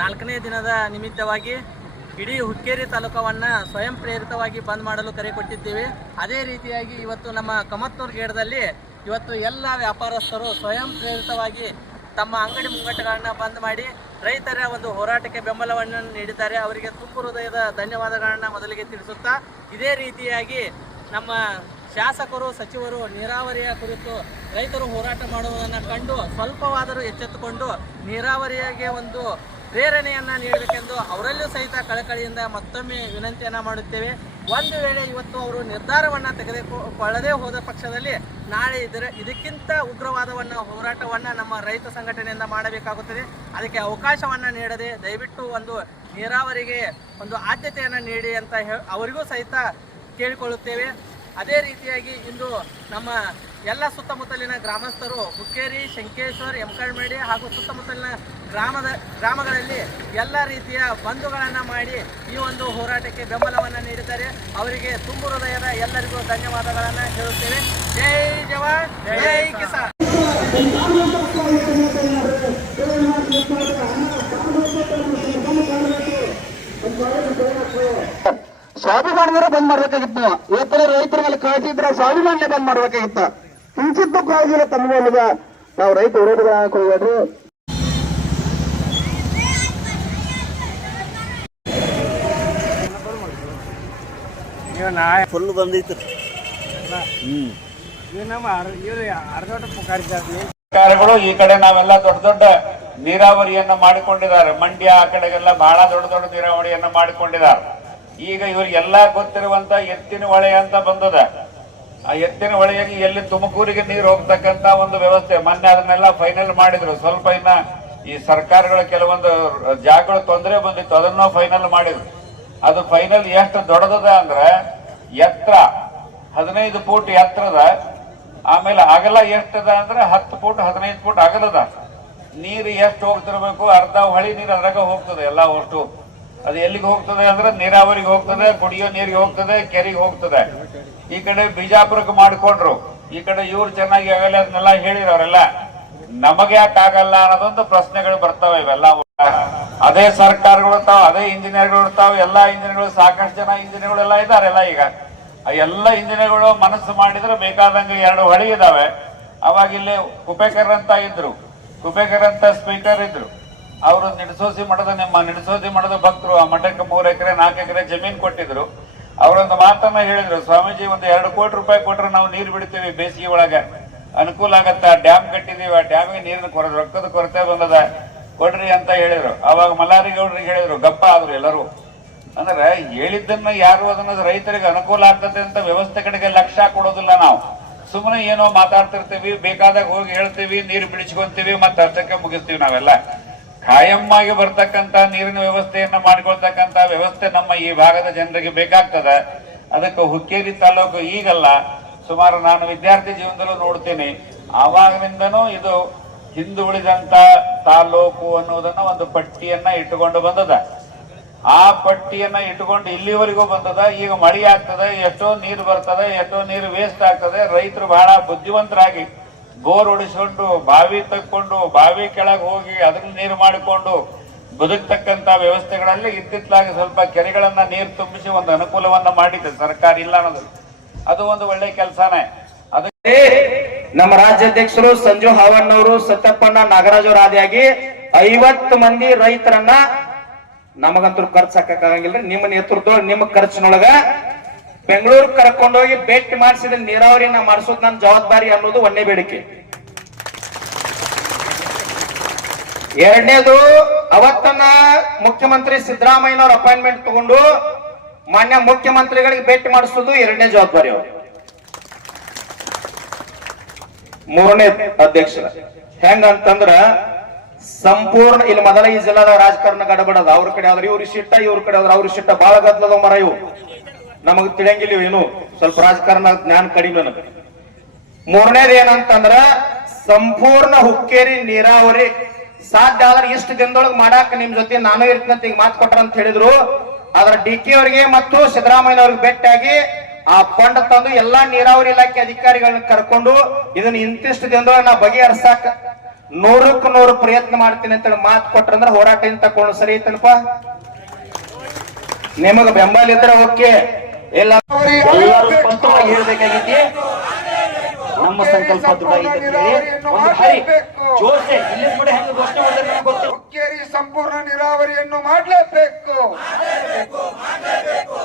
4ನೇ ದಿನದ ನಿಮಿತ್ತವಾಗಿ ಇಡೀ ಹುಕ್ಕೇರಿ ತಾಲೂಕವನ್ನು ಸ್ವಯಂ ಪ್ರೇರಿತವಾಗಿ ಬಂದ್ ಮಾಡಲು ಕರೆ ಕೊಟ್ಟಿದ್ದೇವೆ. ಅದೇ ರೀತಿಯಾಗಿ ಇವತ್ತು ನಮ್ಮ ಕಮತ್ನೂರು ಗೇಡದಲ್ಲಿ ಇವತ್ತು ಎಲ್ಲ ವ್ಯಾಪಾರಸ್ಥರು ಸ್ವಯಂ ಪ್ರೇರಿತವಾಗಿ ತಮ್ಮ ಅಂಗಡಿ ಮುಂಗಟ್ಟುಗಳನ್ನ ಬಂದ್ ಮಾಡಿ ರೈತರ ಒಂದು ಹೋರಾಟಕ್ಕೆ ಬೆಂಬಲವನ್ನು ನೀಡಿದ್ದಾರೆ. ಅವರಿಗೆ ತುಂಬು ಹೃದಯದ ಧನ್ಯವಾದಗಳನ್ನು ಮೊದಲಿಗೆ ತಿಳಿಸುತ್ತಾ, ಇದೇ ರೀತಿಯಾಗಿ ನಮ್ಮ ಶಾಸಕರು ಸಚಿವರು ನೀರಾವರಿಯ ಕುರಿತು ರೈತರು ಹೋರಾಟ ಮಾಡುವುದನ್ನು ಕಂಡು ಸ್ವಲ್ಪವಾದರೂ ಎಚ್ಚೆತ್ತುಕೊಂಡು ನೀರಾವರಿಯಾಗೆ ಒಂದು ಪ್ರೇರಣೆಯನ್ನು ನೀಡಬೇಕೆಂದು ಅವರಲ್ಲೂ ಸಹಿತ ಕಳಕಳಿಯಿಂದ ಮತ್ತೊಮ್ಮೆ ವಿನಂತಿಯನ್ನು ಮಾಡುತ್ತೇವೆ. ಒಂದು ವೇಳೆ ಇವತ್ತು ಅವರು ನಿರ್ಧಾರವನ್ನು ತೆಗೆದುಕೊಳ್ಳದೇ ಹೋದ ಪಕ್ಷದಲ್ಲಿ ನಾಳೆ ಇದಕ್ಕಿಂತ ಉಗ್ರವಾದವನ್ನು ಹೋರಾಟವನ್ನು ನಮ್ಮ ರೈತ ಸಂಘಟನೆಯಿಂದ ಮಾಡಬೇಕಾಗುತ್ತದೆ. ಅದಕ್ಕೆ ಅವಕಾಶವನ್ನು ನೀಡದೆ ದಯವಿಟ್ಟು ಒಂದು ನೀರಾವರಿಗೆ ಒಂದು ಆದ್ಯತೆಯನ್ನು ನೀಡಿ ಅಂತ ಅವರಿಗೂ ಸಹಿತ ಕೇಳಿಕೊಳ್ಳುತ್ತೇವೆ. ಅದೇ ರೀತಿಯಾಗಿ ಇಂದು ನಮ್ಮ ಎಲ್ಲ ಸುತ್ತಮುತ್ತಲಿನ ಗ್ರಾಮಸ್ಥರು ಹುಕ್ಕೇರಿ, ಶಂಕೇಶ್ವರ್, ಯಮಕಲ್ಮೇಡಿ ಹಾಗೂ ಸುತ್ತಮುತ್ತಲಿನ ಗ್ರಾಮಗಳಲ್ಲಿ ಎಲ್ಲ ರೀತಿಯ ಬಂಧುಗಳನ್ನು ಮಾಡಿ ಈ ಒಂದು ಹೋರಾಟಕ್ಕೆ ಬೆಂಬಲವನ್ನು ನೀಡಿದ್ದಾರೆ. ಅವರಿಗೆ ತುಂಬು ಹೃದಯದ ಎಲ್ಲರಿಗೂ ಧನ್ಯವಾದಗಳನ್ನು ಹೇಳುತ್ತೇವೆ. ಜೈ ಜವಾನ್, ಜೈ ಕಿಸಾನ್. ಸ್ವಾಭಿಮಾನಿಯರ ಬಂದ್ ಮಾಡ್ಬೇಕಾಗಿತ್ತು. ಇವತ್ತರ ರೈತರ ಮೇಲೆ ಕಾಳಜಿ ಇದ್ರೆ ಸ್ವಾಭಿಮಾನ್ಯ ಬಂದ್ ಮಾಡ್ಬೇಕಾಗಿತ್ತು. ಕಿಂಚಿತ್ತು ಕಾಳಜಿ ಇಲ್ಲ ತಮ್ಮ ಮೂಲಕ ನಾವು ರೈತ ವಿರೋಧಿಗಳ ಹಾಕೋಬೇಡ್ರಿ. ಫುಲ್ ಬಂದಿತ್ತು. ಸರ್ಕಾರಗಳು ಈ ಕಡೆ ನಾವೆಲ್ಲ ದೊಡ್ಡ ದೊಡ್ಡ ನೀರಾವರಿಯನ್ನ ಮಾಡಿಕೊಂಡಿದ್ದಾರೆ. ಮಂಡ್ಯ ಆ ಕಡೆಗೆಲ್ಲ ಬಹಳ ದೊಡ್ಡ ದೊಡ್ಡ ನೀರಾವರಿಯನ್ನ ಮಾಡಿಕೊಂಡಿದ್ದಾರೆ. ಈಗ ಇವ್ರಿಗೆಲ್ಲ ಗೊತ್ತಿರುವಂತ ಎತ್ತಿನ ಹೊಳೆ ಅಂತ ಬಂದದ. ಆ ಎತ್ತಿನ ಹೊಳೆಯಾಗಿ ಎಲ್ಲಿ ತುಮಕೂರಿಗೆ ನೀರು ಹೋಗ್ತಕ್ಕಂತ ಒಂದು ವ್ಯವಸ್ಥೆ ಮೊನ್ನೆ ಅದನ್ನೆಲ್ಲ ಫೈನಲ್ ಮಾಡಿದ್ರು. ಸ್ವಲ್ಪ ಇನ್ನ ಈ ಸರ್ಕಾರಗಳ ಕೆಲವೊಂದು ಜಾಗಗಳು ತೊಂದರೆ ಬಂದಿತ್ತು, ಅದನ್ನು ಫೈನಲ್ ಮಾಡಿದ್ರು. ಅದು ಫೈನಲ್ ಎಷ್ಟು ದೊಡ್ಡದ ಅಂದ್ರೆ ಎತ್ತರ 15 ಫೂಟ್ ಎತ್ತರದ, ಆಮೇಲೆ ಅಗಲ ಎಷ್ಟದ ಅಂದ್ರೆ 10 ಫೂಟ್ 15 ಫೂಟ್ ಅಗಲದ. ನೀರು ಎಷ್ಟು ಹೋಗ್ತಿರ್ಬೇಕು, ಅರ್ಧ ಹೊಳಿ ನೀರು ಅದ್ರಾಗ ಹೋಗ್ತದೆ ಎಲ್ಲ ಅಷ್ಟು. ಅದು ಎಲ್ಲಿಗೆ ಹೋಗ್ತದೆ ಅಂದ್ರೆ ನೀರಾವರಿಗೆ ಹೋಗ್ತದೆ, ಕುಡಿಯೋ ನೀರಿಗೆ ಹೋಗ್ತದೆ, ಕೆರೆಗೆ ಹೋಗ್ತದೆ. ಈ ಕಡೆ ಬಿಜಾಪುರಕ್ಕೆ ಮಾಡ್ಕೊಂಡ್ರು, ಈ ಕಡೆ ಇವ್ರು ಚೆನ್ನಾಗಿ ಆಗಲ್ಲ ಅದನ್ನೆಲ್ಲ ಹೇಳಿರವರೆಲ್ಲ. ನಮಗೆ ಯಾಕೆ ಆಗಲ್ಲ ಅನ್ನೋದೊಂದು ಪ್ರಶ್ನೆಗಳು ಬರ್ತಾವೆ. ಇವೆಲ್ಲ ಅದೇ ಸರ್ಕಾರಗಳು ಇರ್ತಾವ, ಅದೇ ಇಂಜಿನಿಯರ್ಗಳು ಇರ್ತಾವ. ಎಲ್ಲಾ ಇಂಜಿನಿಯರ್ಗಳು ಸಾಕಷ್ಟು ಜನ ಇಂಜಿನಿಯರ್ಗಳೆಲ್ಲ ಇದಾರೆಲ್ಲ. ಈಗ ಎಲ್ಲ ಇಂಜಿನಿಯರ್ಗಳು ಮನಸ್ಸು ಮಾಡಿದ್ರೆ ಬೇಕಾದಂಗೆ 2 ಹೊಳಿ ಇದಾವೆ. ಅವಾಗ ಇಲ್ಲಿ ಕುಪೇಕರ್ ಅಂತ ಇದ್ರು, ಕುಪೇಕರ್ ಅಂತ ಸ್ಪೀಕರ್ ಇದ್ರು. ಅವರು ನಿಡಸೋಸಿ ಮಠದ ಭಕ್ತರು. ಆ ಮಠಕ್ಕೆ 3 ಎಕರೆ 4 ಎಕರೆ ಜಮೀನ್ ಕೊಟ್ಟಿದ್ರು. ಅವರೊಂದು ಮಾತನ್ನ ಹೇಳಿದ್ರು, ಸ್ವಾಮೀಜಿ ಒಂದು 2 ಕೋಟಿ ರೂಪಾಯಿ ಕೊಟ್ರೆ ನಾವು ನೀರು ಬಿಡ್ತೀವಿ, ಬೇಸಿಗೆ ಒಳಗೆ ಅನುಕೂಲ ಆಗತ್ತ. ಡ್ಯಾಮ್ ಕಟ್ಟಿದೀವಿ, ಆ ಡ್ಯಾಮಿಗೆ ನೀರಿನ ರೊಕ್ಕದ ಕೊರತೆ ಬಂದದ, ಕೊಡ್ರಿ ಅಂತ ಹೇಳಿದ್ರು. ಅವಾಗ ಮಲ್ಲಾರಿ ಗೌಡ್ರಿಗೆ ಹೇಳಿದ್ರು, ಗಪ್ಪ ಆದ್ರು ಎಲ್ಲರೂ. ಅಂದ್ರೆ ಹೇಳಿದ್ದನ್ನ ಯಾರು ಅದನ್ನ ರೈತರಿಗೆ ಅನುಕೂಲ ಆಗ್ತದೆ ಅಂತ ವ್ಯವಸ್ಥೆ ಕಡೆಗೆ ಲಕ್ಷ್ಯ ಕೊಡೋದಿಲ್ಲ. ನಾವು ಸುಮ್ಮನೆ ಏನೋ ಮಾತಾಡ್ತಿರ್ತೀವಿ, ಬೇಕಾದಾಗ ಹೋಗಿ ಹೇಳ್ತೀವಿ, ನೀರು ಬಿಡಿಸ್ಕೊಂತೀವಿ, ಮತ್ತೆ ಅಷ್ಟಕ್ಕೆ ಮುಗಿಸ್ತೀವಿ. ನಾವೆಲ್ಲ ಖಾಯಮ್ಮಾಗಿ ಬರ್ತಕ್ಕಂತ ನೀರಿನ ವ್ಯವಸ್ಥೆಯನ್ನ ಮಾಡಿಕೊಳ್ತಕ್ಕಂತ ವ್ಯವಸ್ಥೆ ನಮ್ಮ ಈ ಭಾಗದ ಜನರಿಗೆ ಬೇಕಾಗ್ತದೆ. ಅದಕ್ಕೆ ಹುಕ್ಕೇರಿ ತಾಲೂಕು ಈಗಲ್ಲ, ಸುಮಾರು ನಾನು ವಿದ್ಯಾರ್ಥಿ ಜೀವನದಲ್ಲೂ ನೋಡ್ತೀನಿ, ಆವಾಗಿನಿಂದನೂ ಇದು ಹಿಂದುಳಿದಂತ ತಾಲೂಕು ಅನ್ನೋದನ್ನ ಒಂದು ಪಟ್ಟಿಯನ್ನ ಇಟ್ಟುಕೊಂಡು ಬಂದದ. ಆ ಪಟ್ಟಿಯನ್ನ ಇಟ್ಟುಕೊಂಡು ಇಲ್ಲಿವರೆಗೂ ಬಂದದ. ಈಗ ಮಳೆ ಆಗ್ತದೆ, ಎಷ್ಟೋ ನೀರು ಬರ್ತದೆ, ಎಷ್ಟೋ ನೀರು ವೇಸ್ಟ್ ಆಗ್ತದೆ. ರೈತರು ಬಹಳ ಬುದ್ಧಿವಂತರಾಗಿ ಬೋರ್ ಹೊಡಿಸ್ಕೊಂಡು, ಬಾವಿ ತಕ್ಕೊಂಡು, ಬಾವಿ ಕೆಳಗೆ ಹೋಗಿ ಅದನ್ನ ನೀರು ಮಾಡಿಕೊಂಡು ಬದುಕ್ತಕ್ಕಂತ ವ್ಯವಸ್ಥೆಗಳಲ್ಲಿ ಇತ್ತಿತ್ತಲಾಗಿ ಸ್ವಲ್ಪ ಕೆರೆಗಳನ್ನ ನೀರು ತುಂಬಿಸಿ ಒಂದು ಅನುಕೂಲವನ್ನ ಮಾಡಿದೆ ಸರ್ಕಾರ. ಇಲ್ಲ ಅನ್ನೋದು ಅದು ಒಂದು ಒಳ್ಳೆ ಕೆಲಸನೇ. ಅದಕ್ಕೆ ನಮ್ಮ ರಾಜ್ಯಾಧ್ಯಕ್ಷರು ಸಂಜು ಹಾವಣ್ಣವರು, ಸತ್ಯಪ್ಪಣ್ಣ, ನಾಗರಾಜ್ ಅವರ ಆದಿಯಾಗಿ 50 ಮಂದಿ ರೈತರನ್ನ, ನಮಗಂತೂ ಖರ್ಚು ಹಾಕಕ್ಕಾಗಂಗಿಲ್ಲ, ನಿಮ್ಮ ನೇತೃತ್ವ ನಿಮ್ಮ ಖರ್ಚಿನೊಳಗ ಬೆಂಗಳೂರು ಕರ್ಕೊಂಡೋಗಿ ಭೇಟಿ ಮಾಡಿಸಿದ ನೀರಾವರಿನ ಮಾಡಿಸೋದು ನನ್ನ ಜವಾಬ್ದಾರಿ ಅನ್ನೋದು ಒಂದೇ ಬೇಡಿಕೆ. ಎರಡನೇದು, ಅವತ್ತನ್ನ ಮುಖ್ಯಮಂತ್ರಿ ಸಿದ್ದರಾಮಯ್ಯನವ್ರ ಅಪಾಯಿಂಟ್ಮೆಂಟ್ ತಗೊಂಡು ಮಾನ್ಯ ಮುಖ್ಯಮಂತ್ರಿಗಳಿಗೆ ಭೇಟಿ ಮಾಡಿಸೋದು 2ನೇ ಜವಾಬ್ದಾರಿ ಅವರು. 3ನೇ ಅಧ್ಯಕ್ಷರ ಹೆಂಗಂತಂದ್ರ ಸಂಪೂರ್ಣ ಇಲ್ಲಿ ಮೊದಲ ಈ ಜಿಲ್ಲಾದ ರಾಜಕಾರಣ ಗಡಬಡದ. ಅವ್ರ ಕಡೆ ಆದ್ರೆ ಇವ್ರ ಶಿಟ್ಟ, ಇವ್ರ ಕಡೆ ಆದ್ರೆ ಅವ್ರ ಶಿಟ್ಟ. ಬಾಳ ಗದ್ಲದ ಮರ ಇವು, ನಮಗ್ ತಿಳಿಯಂಗಿಲ್ಲ ಏನು, ಸ್ವಲ್ಪ ರಾಜಕಾರಣ ಜ್ಞಾನ ಕಡಿಮೆ. 3ನೇದು ಏನಂತಂದ್ರ ಸಂಪೂರ್ಣ ಹುಕ್ಕೇರಿ ನೀರಾವರಿ ಸಾಧ್ಯ ಆದ್ರೆ ಇಷ್ಟು ದಿನದೊಳಗೆ ಮಾಡಾಕ ನಿಮ್ ಜೊತೆ ನಾನು ಇರ್ತೀನಿ ಅಂತ ಈಗ ಮಾತು ಕೊಟ್ರ ಅಂತ ಹೇಳಿದ್ರು. ಆದ್ರ DK ಅವರಿಗೆ ಮತ್ತು ಸಿದ್ದರಾಮಯ್ಯ ಭೇಟಿಯಾಗಿ ಆ ಫಂಡ್ ತಂದು ಎಲ್ಲಾ ನೀರಾವರಿ ಇಲಾಖೆ ಅಧಿಕಾರಿಗಳನ್ನ ಕರ್ಕೊಂಡು ಇದನ್ನ ಇಂತಿಷ್ಟು ದಿನದೊಳಗೆ ನಾ ಬಗೆಹರಿಸಾಕ 100ಕ್ಕೆ 100 ಪ್ರಯತ್ನ ಮಾಡ್ತೀನಿ ಅಂತ ಮಾತು ಕೊಟ್ರಂದ್ರ ಹೋರಾಟ ಏನ್ ತಕೊಂಡು ಸರಿ ಐತನಪ್ಪ. ನಿಮಗ ಬೆಂಬಲ ಇದ್ರೆ ಓಕೆ, ಎಲ್ಲ ಎಲ್ಲರೂ ಸ್ಪಷ್ಟವಾಗಿ ಹೇಳ್ಬೇಕಾಗಿದ್ದೆ. ನಮ್ಮ ಸಂಕಲ್ಪ ದೃಢ ಇದೆ. ಒಂದು ಭಾರಿ ಜೋರ್ಸೆ ಇಲ್ಲಿ ಕೂಡ ಹೆಂಗ ಘೋಷಣೆ ಮಾಡಿದ್ರೆ ನಮ್ಗೆ ಗೊತ್ತಿಲ್ಲ. ಹುಕ್ಕೇರಿ ಸಂಪೂರ್ಣ ನೀರಾವರಿಯನ್ನು ಮಾಡಲೇಬೇಕು.